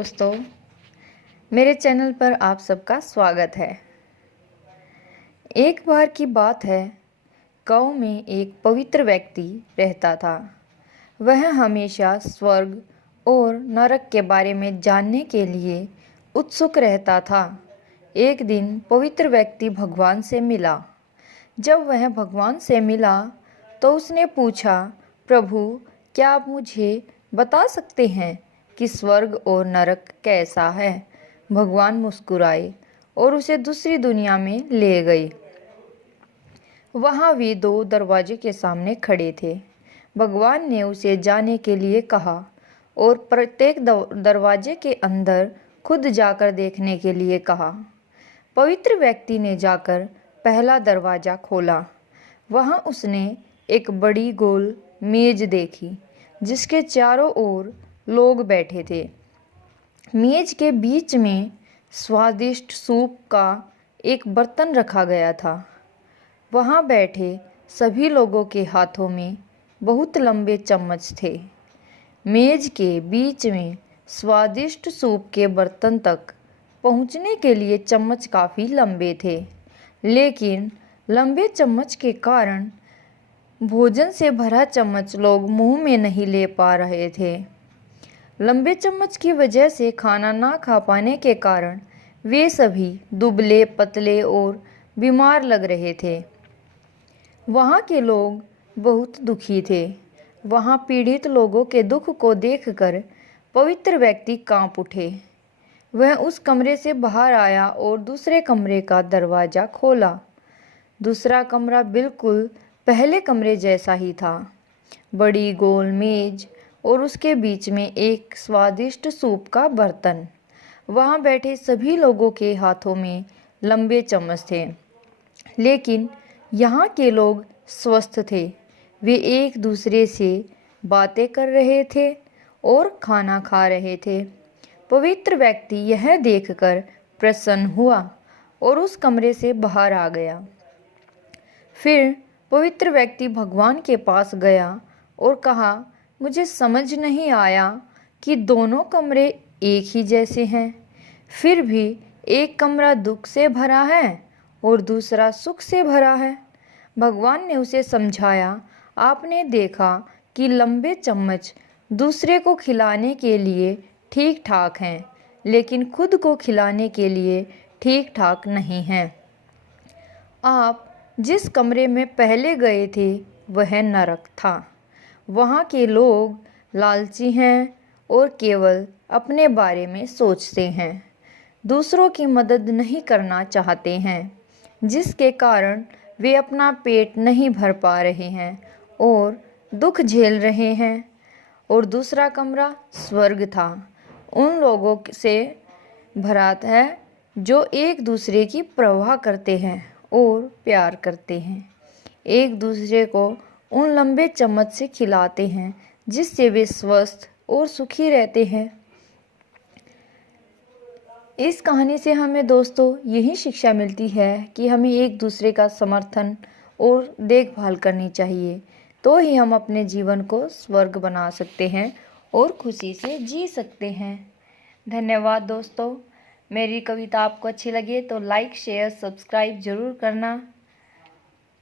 दोस्तों, मेरे चैनल पर आप सबका स्वागत है। एक बार की बात है, गांव में एक पवित्र व्यक्ति रहता था। वह हमेशा स्वर्ग और नरक के बारे में जानने के लिए उत्सुक रहता था। एक दिन पवित्र व्यक्ति भगवान से मिला। जब वह भगवान से मिला तो उसने पूछा, प्रभु, क्या आप मुझे बता सकते हैं कि स्वर्ग और नरक कैसा है? भगवान मुस्कुराए और उसे दूसरी दुनिया में ले गए। वहाँ वे दो दरवाजे के सामने खड़े थे। भगवान ने उसे जाने के लिए कहा और प्रत्येक दरवाजे के अंदर खुद जाकर देखने के लिए कहा। पवित्र व्यक्ति ने जाकर पहला दरवाज़ा खोला। वहाँ उसने एक बड़ी गोल मेज देखी जिसके चारों ओर लोग बैठे थे। मेज के बीच में स्वादिष्ट सूप का एक बर्तन रखा गया था। वहाँ बैठे सभी लोगों के हाथों में बहुत लंबे चम्मच थे। मेज के बीच में स्वादिष्ट सूप के बर्तन तक पहुँचने के लिए चम्मच काफ़ी लंबे थे, लेकिन लंबे चम्मच के कारण भोजन से भरा चम्मच लोग मुंह में नहीं ले पा रहे थे। लंबे चम्मच की वजह से खाना ना खा पाने के कारण वे सभी दुबले पतले और बीमार लग रहे थे। वहाँ के लोग बहुत दुखी थे। वहाँ पीड़ित लोगों के दुख को देखकर पवित्र व्यक्ति कांप उठे। वह उस कमरे से बाहर आया और दूसरे कमरे का दरवाज़ा खोला। दूसरा कमरा बिल्कुल पहले कमरे जैसा ही था। बड़ी गोल मेज और उसके बीच में एक स्वादिष्ट सूप का बर्तन। वहाँ बैठे सभी लोगों के हाथों में लंबे चम्मच थे, लेकिन यहाँ के लोग स्वस्थ थे। वे एक दूसरे से बातें कर रहे थे और खाना खा रहे थे। पवित्र व्यक्ति यह देखकर प्रसन्न हुआ और उस कमरे से बाहर आ गया। फिर पवित्र व्यक्ति भगवान के पास गया और कहा, मुझे समझ नहीं आया कि दोनों कमरे एक ही जैसे हैं, फिर भी एक कमरा दुख से भरा है और दूसरा सुख से भरा है। भगवान ने उसे समझाया, आपने देखा कि लंबे चम्मच दूसरे को खिलाने के लिए ठीक ठाक हैं, लेकिन खुद को खिलाने के लिए ठीक ठाक नहीं हैं। आप जिस कमरे में पहले गए थे वह नरक था। वहाँ के लोग लालची हैं और केवल अपने बारे में सोचते हैं, दूसरों की मदद नहीं करना चाहते हैं, जिसके कारण वे अपना पेट नहीं भर पा रहे हैं और दुख झेल रहे हैं। और दूसरा कमरा स्वर्ग था। उन लोगों से भरा है जो एक दूसरे की परवाह करते हैं और प्यार करते हैं, एक दूसरे को उन लंबे चम्मच से खिलाते हैं जिससे वे स्वस्थ और सुखी रहते हैं। इस कहानी से हमें दोस्तों यही शिक्षा मिलती है कि हमें एक दूसरे का समर्थन और देखभाल करनी चाहिए, तो ही हम अपने जीवन को स्वर्ग बना सकते हैं और खुशी से जी सकते हैं। धन्यवाद दोस्तों। मेरी कविता आपको अच्छी लगे तो लाइक शेयर सब्सक्राइब ज़रूर करना।